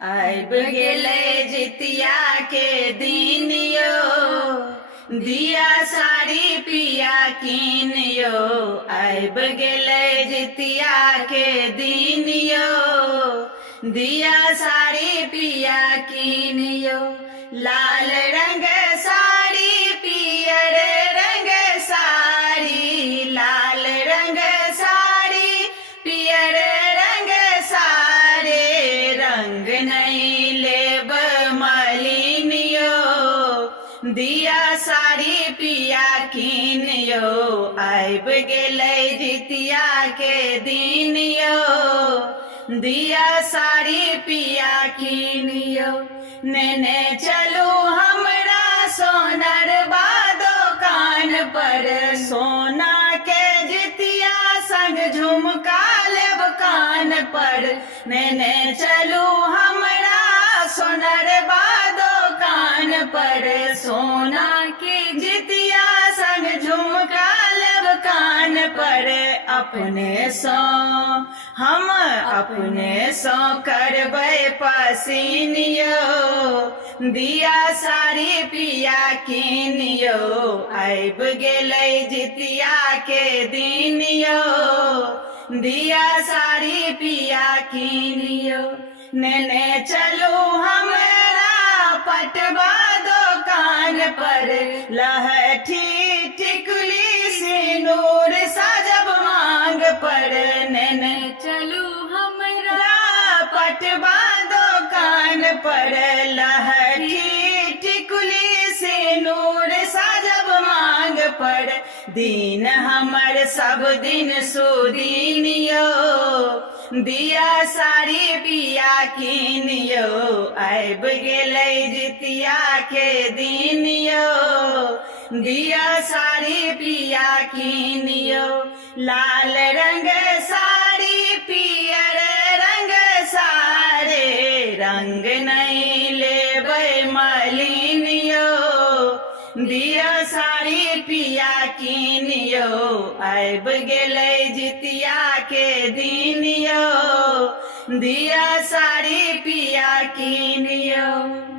आइब गेलै जितिया के दिन यो, दिया साड़ी पिया कीन यो। आइब गेलै जितिया के दिन यो, दिया साड़ी पिया कीन यो। लाल रंग साड़ी पियर रंग साड़ी, लाल रंग साड़ी पियर रंग सारे। रंग नहीं लेब मलिन यो, दिया साड़ी पिया कीन यो। आइब गेलै जितिया के दिन यो, दिया साड़ी पिया कीन यो। नेने चलू हमरा सोनर बा दोकान पर, सोना के जितिया संग झुमका लेब कान पर। नेने चलू हमरा सोनर बा दोकान पर, सोना के जितिया संग झुमका लेब कान पर। अपने सो हम अपने सो करबै पसीन यो, दिया साड़ी पिया कीन यो। आइब गेलै जितिया के दिन यो, दिया साड़ी पिया कीन यो। नेने चलू हमरा पटवा दोकान पर, लहठी टिकुली सिंदूर साजब मांग पर। नेने चलू हमरा पटवा दोकान पर, लहठी टिकुली सिंदूर साजब मांग पर। दिन हमर सब दिन सुदीन यो, दिया साड़ी पिया कीन यो। आइब गेलै जितिया के दिन यो, दिया साड़ी पिया कीन यो। लाल रंग साड़ी पियर रंग सारे, रंग नहीं लेबै मलिन यो, दिया साड़ी पिया कीन यो। आइब गेलै जितिया के दिन यो, दिया साड़ी पिया कीन यो।